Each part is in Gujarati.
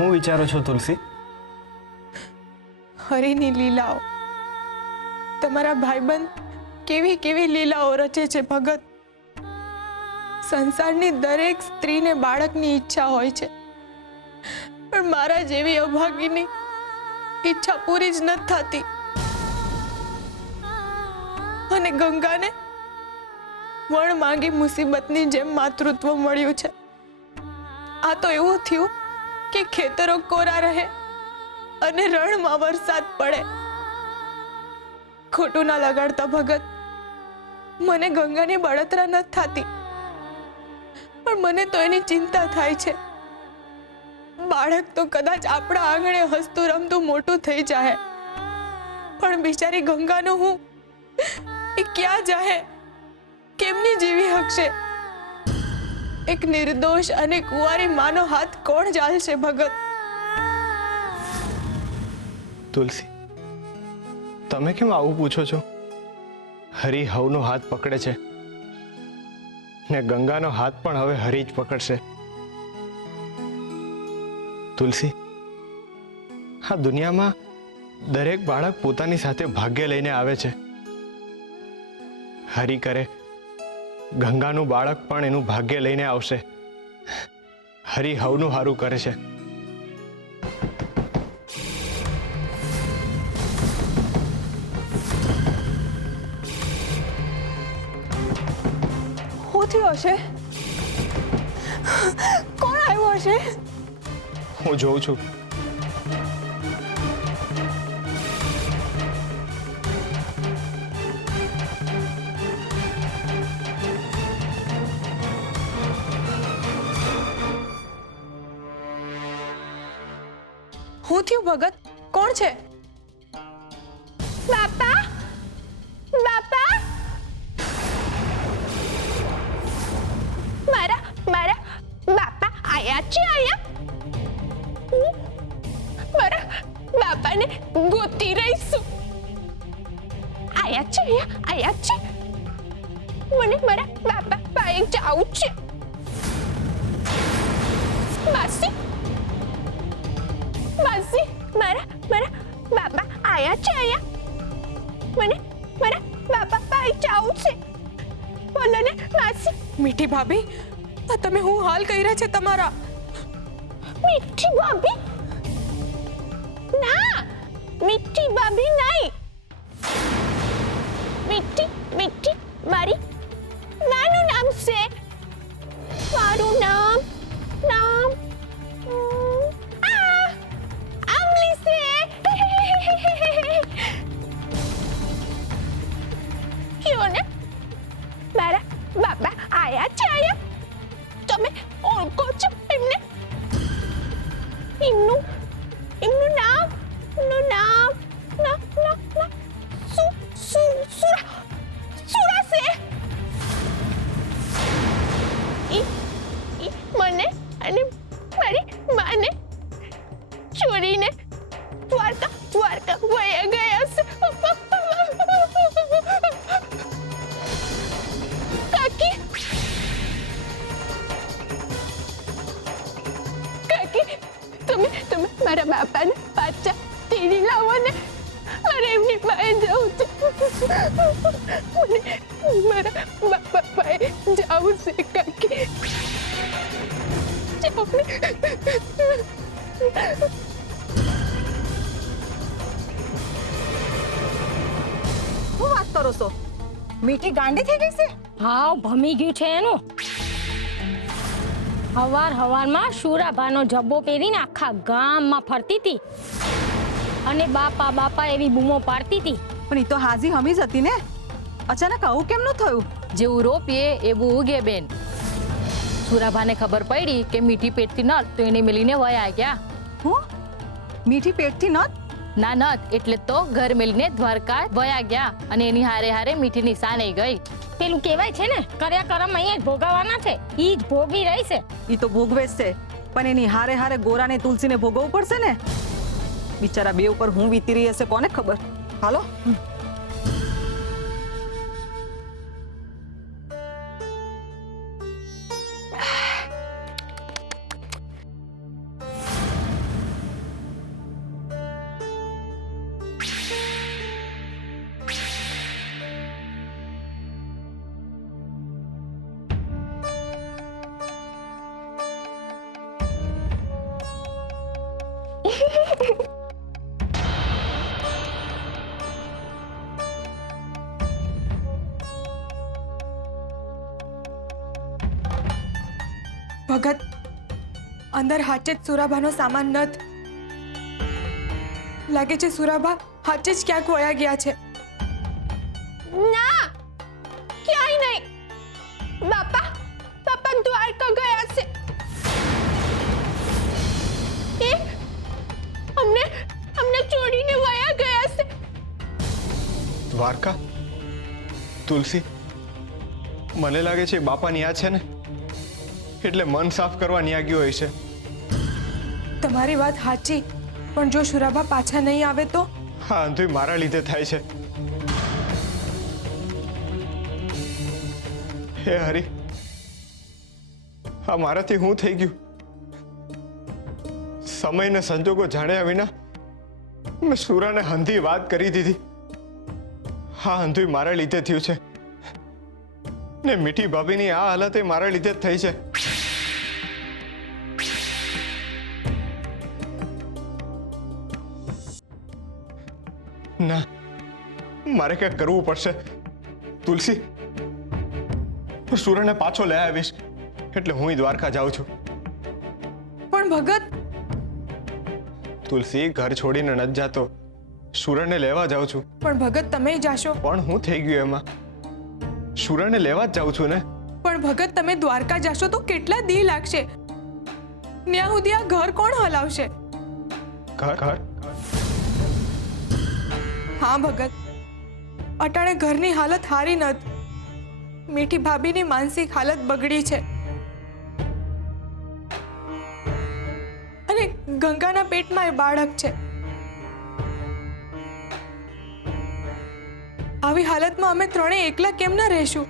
હું વિચારો છો તુલસી? હરિની લીલાઓ, તમારા ભાઈબંધ કેવી કેવી લીલાઓ રચે છે ભગત. સંસારની દરેક સ્ત્રીને બાળકની ઈચ્છા હોય છે, પણ મારા જેવી અભાગીની ઈચ્છા પૂરી જ નથી થતી. અને ગંગાને વણ માંગી મુસીબતની જેમ માતૃત્વ મળ્યું છે. આ તો એવું થયું કે ખેતરો કોરા રહે અને રણમાં વરસાદ પડે. ખોટું ના લગાડતા ભગત. મને ગંગાની બળતરા નથી થતી, પણ મને તો એની ચિંતા થાય છે. બાળક તો કદાચ આપણા આંગણે હસતું રમતું મોટું થઈ જાય, પણ બિચારી ગંગાનું હું એ ક્યાં જાહે? કેમની જીવી હકશે? એક નિર્દોષ અને કુંવારી માનો હાથ કોણ ઝાલશે ભગત? તુલસી, તમે કેમ આવું પૂછો છો? હરી હવનો હાથ પકડે છે ને ગંગાનો હાથ પણ હવે હરી જ પકડશે. તુલસી, આ દુનિયામાં દરેક બાળક પોતાની સાથે ભાગ્ય લઈને આવે છે. હરી કરે, ગંગાનું બાળક પણ એનું ભાગ્ય લઈને આવશે. હરી હવનું હારું કરે છે. શું થયું હશે? કોણ આવ્યું હશે? હું જોઉં છું. શું થયું ભગત? કોણ છે? બાપા, બાપા, મારા મારા બાપા આયા છે. આયા હું મારા બાપાને ગોતી રહી છું. આયા છે, આયા છે. મને મારા બાપા પાસે જવું છે. માસી, માસી, મારા મારા બાપા આયા છે. આયા મને મારા બાપા પાસે જવું છે. બોલો ને માસી. મીઠી ભાભી, તમે હું હાલ કર્યા છે તમારા? મીઠી ભાભી ના, મીઠી ભાભી નહીં. મીઠી મીઠી મારી નાનું નામ છે. મારું નામ નામ આમલી છે. કયો ને મારા બાપા આયા છે. આયા તમે ઓળખો છો એમને? એમનું એમનું નામ નું નામ ના ના ના સુ સુ સુરા સુરા છે. ઈ મને અને મારી માને ચોરીને દ્વારકા દ્વારકા વયા ગયા છે. કાકી, કાકી, તમે તમે મારા બાપાને પાછા તેડી લાવો ને. મારે એમની પાસે જવું છે. મને મારા બાપા પાસે જવું છે કાકી. જાઓ ને. શું વાત કરો છો? મીઠી ગાંડી થઈ ગઈ છે? હાવ ભમી ગયું છે એનું. હવાર હવારમાં શુરાભાનો જબ્બો પહેરીને આખા ગામમાં ફરતી હતી અને બાપા બાપા એવી બૂમો પાડતી હતી. પણ એ તો હાજી હમી જ હતી ને. અચાનક આવું કેમનું થયું? જેવું રોપીએ એવું ઉગે બેન. સુરાભાને ખબર પડી કે મીઠી પેટથી નત તો એને મેલીને વયા ગયા. હું મીઠી પેટથી નત? ના નત એટલે તો ઘર મેલીને દ્વારકા વયા ગયા અને એની હારે હારે મીઠીની સાને ગઈ. પેલું કહેવાય છે ને, કર્યા કરમ અહીંયા જ ભોગવવાના છે. ઈ જ ભોગવી રહી છે. એ તો ભોગવે જ છે, પણ એની હારે હારે ગોરાને તુલસીને ભોગવવું પડશે ને. બિચારા બે ઉપર હું વીતી રહી હશે કોને ખબર. હાલો. ભગત અંદર હાચે જ સુરાભાનો સામાન નથી. લાગે છે સુરાભા હાચે જ ક્યાંક વયા ગયા છે. ના, ક્યાંય નહીં. બાપા દ્વારકા ગયા છે. એ અમને છોડીને વયા ગયા છે. દ્વારકા? તુલસી, મને લાગે છે બાપા ન્યા છે ને, એટલે મન સાફ કરવા ન્યા ગયો હોય છે. તમારી વાત સાચી, પણ જો સુરાભા પાછા નહીં આવે તો? હા, અંધુય મારા લીધે થાય છે. હે હરી, આ મારાથી હું થઈ ગયું? સમય ને સંજોગો જાણ્યા વિના મેં સુરાને હંધી વાત કરી દીધી. હા, અંધુય મારા લીધે થયું છે ને મીઠી ભાભીની આ હાલત એ મારા લીધે જ થઈ છે. ના, મારે કંઈક કરવું પડશે. તુલસી, હું સુરાને પાછો લઈ આવીશ, એટલે હું દ્વારકા જાઉં છું. પણ ભગત, તુલસી, ઘર છોડીને નથી જાતો, સુરાને લેવા જાઉં છું. પણ ભગત તમે જાશો? પણ હું થઈ ગયું એમાં? સુરાને લેવા જ જાઉં છું ને. પણ ભગત તમે દ્વારકા જાશો તો કેટલા દી લાગશે? ત્યાં સુધી આ ઘર કોણ હલાવશે? ઘર ઘર હા ભગત, અટાણે ઘરની હાલત હારી નથી. મીઠી ભાભીની માનસિક હાલત બગડી છે અને ગંગાના પેટમાં એ બાળક છે. આવી હાલતમાં અમે ત્રણે એકલા કેમ ના રહેશું?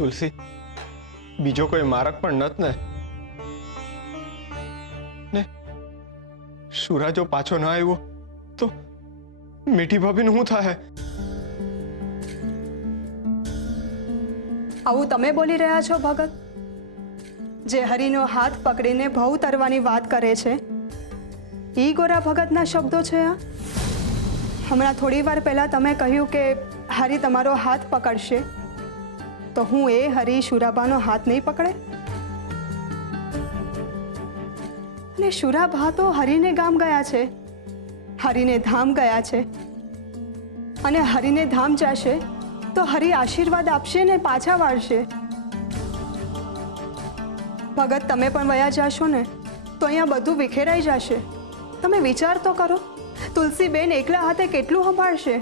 તુલસી, બીજો કોઈ માર્ગ પણ નથી ને. સુરા જો પાછો ના આવ્યો તો મીઠી ભાભીનું શું થાય? આવું તમે બોલી રહ્યા છો ભગત? જે હરિનો હાથ પકડીને ભવ તરવાની વાત કરે છે ઈ ગોરા ભગતના શબ્દો છે આ? હમણાં થોડી વાર પહેલા તમે કહ્યું કે હરિ તમારો હાથ પકડશે, તો હું એ હરિ શુરાભાનો હાથ નહીં પકડે? અને શુરાભા તો હરિને ગામ ગયા છે, હરિને ધામ ગયા છે, અને હરિને ધામ જશે તો હરિ આશીર્વાદ આપશે ને પાછા વાળશે. ભગત, તમે પણ વયા જાશો ને તો અહીંયા બધું વિખેરાઈ જશે. તમે વિચાર તો કરો, તુલસીબેન એકલા હાથે કેટલું સંભાળશે?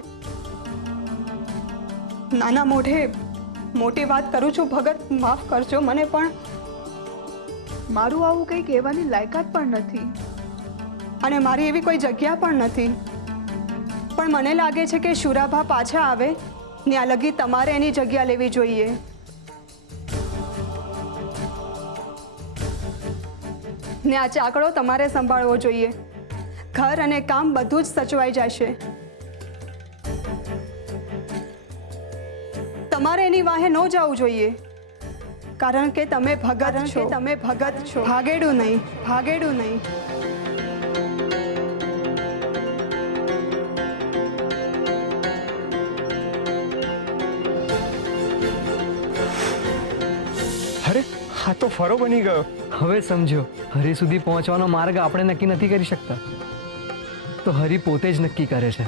નાના મોઢે મોટી વાત કરું છું ભગત, માફ કરજો મને, પણ મારું આવું કંઈ કહેવાની લાયકાત પણ નથી અને મારી એવી કોઈ જગ્યા પણ નથી. પણ મને લાગે છે કે શુરાભા પાછા આવે ત્યાં લગી તમારે એની જગ્યા લેવી જોઈએ. ને આ ચાકડો તમારે સંભાળવો જોઈએ. ઘર અને કામ બધું જ સચવાઈ જશે. તમારે એની વાહે ન જવું જોઈએ, કારણ કે તમે ભગત છો. તમે ભગત છો, ભાગેડું નહીં, ભાગેડું નહીં. અરે, આ તો ફરો બની ગયો. હવે સમજો, હરિ સુધી પહોંચવાનો માર્ગ આપણે નક્કી નથી કરી શકતા, તો હરિ પોતે જ નક્કી કરે છે.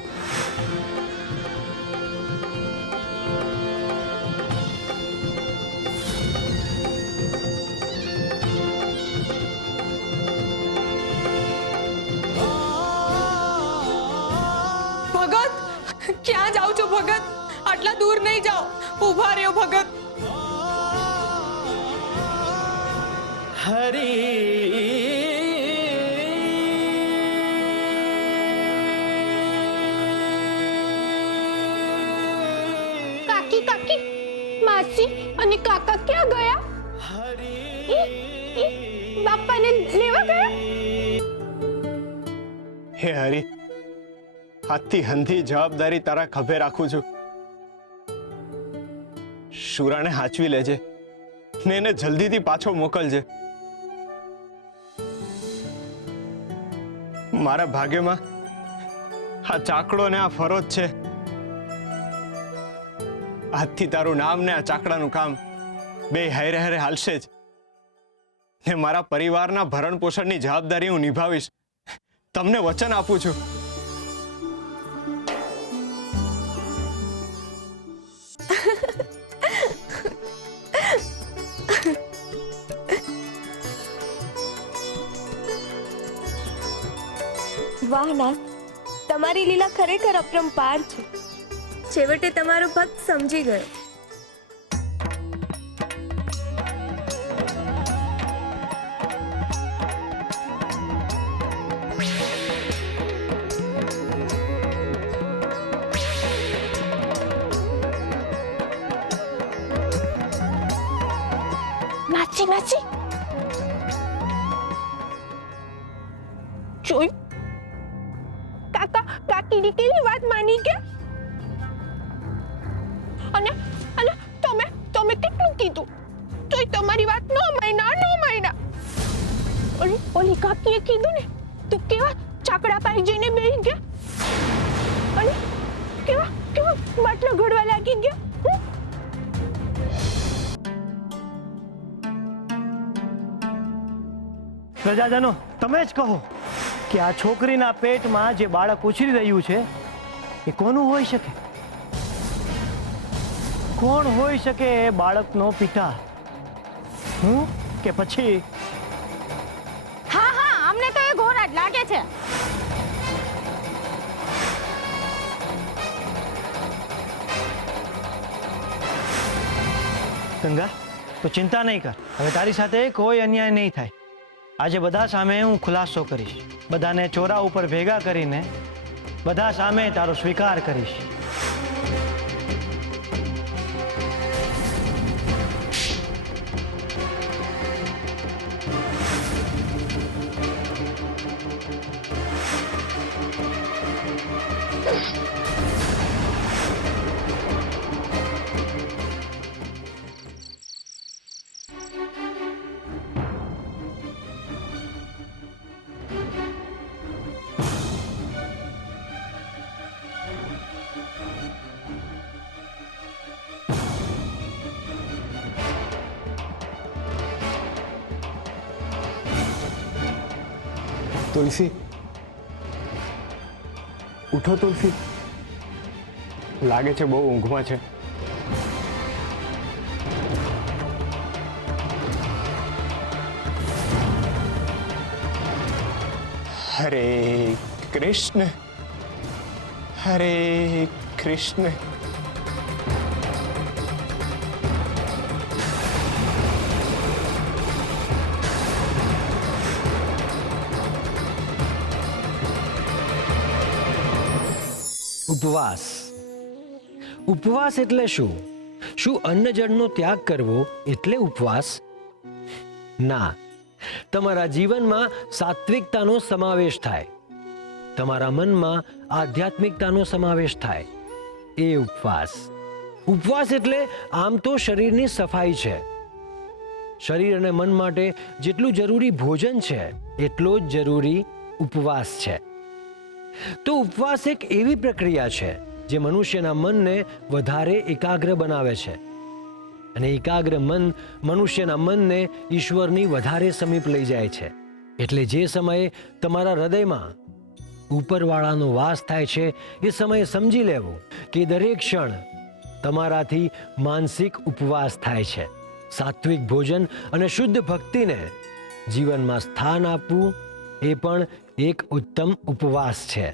ભગત, ક્યાં જાઓ છો ભગત? આટલા દૂર નહીં જાઓ, ઊભા રહ્યો ભગત. કાકી કાકી, માસી અને કાકા ક્યાં ગયા? બાપાને લેવા ગયા? હે હરી, આજથી હંધી જવાબદારી તારા ખભે રાખું છું. શુરાને હાચવી લેજે ને એને જલ્દીથી પાછો મોકલજે. મારા ભાગ્યમાં આ ચાકડો ને આ ફરો જ છે. આજથી તારું નામ ને આ ચાકડાનું કામ બે હારે હારે હાલશે જ. ને મારા પરિવારના ભરણ પોષણની જવાબદારી હું નિભાવીશ. તમને વચન આપું છું. વાહ નાથ, તમારી લીલા ખરેખર અપરંપાર છે. છેવટે તમારો ભક્ત સમજી ગયો. માસી માસી જોયું, કાકા કાકીની કેવી વાત માની કે? અને અને તમે કેટલું કીધું તોય તમારી વાત ન માન્યા. ઓલી કાકીએ કીધું ને તો કેવા ચાકડા પાઈ જઈને બેસી ગયા અને કેવા માટલા ઘડવા લાગી ગયા. પ્રજાજનો, તમે જ કહો કે આ છોકરીના પેટમાં જે બાળક ઉછરી રહ્યું છે એ કોનું હોઈ શકે? કોણ હોઈ શકે એ બાળકનો પિતા? હું કે પછી? હા અમને તો એ ઘોડા જ લાગે છે. ગંગા, તો ચિંતા નહીં કર. હવે તારી સાથે કોઈ અન્યાય નહીં થાય. આજે બધા સામે હું ખુલાસો કરીશ. બધાને ચોરા ઉપર ભેગા કરીને બધા સામે તારો સ્વીકાર કરીશ. તુલસી, ઉઠો તુલસી. લાગે છે બહુ ઊંઘમાં છે. હરે કૃષ્ણ, હરે કૃષ્ણ. ઉપવાસ. ઉપવાસ એટલે શું? શું અન્ન જળનો ત્યાગ કરવો એટલે ઉપવાસ? ના, તમારા જીવનમાં સાત્વિકતાનો સમાવેશ થાય, તમારા મનમાં આધ્યાત્મિકતાનો સમાવેશ થાય, એ ઉપવાસ. ઉપવાસ એટલે આમ તો શરીરની સફાઈ છે. શરીર અને મન માટે જેટલું જરૂરી ભોજન છે એટલો જ જરૂરી ઉપવાસ છે. તો ઉપવાસ એક એવી પ્રક્રિયા છે જે મનુષ્યના મનને વધારે એકાગ્ર બનાવે છે અને એકાગ્ર મન મનુષ્યના મનને ઈશ્વરની વધારે સમીપ લઈ જાય છે. એટલે જે સમયે તમારા હૃદયમાં ઉપરવાળાનો વાસ થાય છે એ સમયે સમજી લેવું કે દરેક ક્ષણ તમારાથી માનસિક ઉપવાસ થાય છે. સાત્વિક ભોજન અને શુદ્ધ ભક્તિને જીવનમાં સ્થાન આપવું એ પણ એક ઉત્તમ ઉપવાસ છે.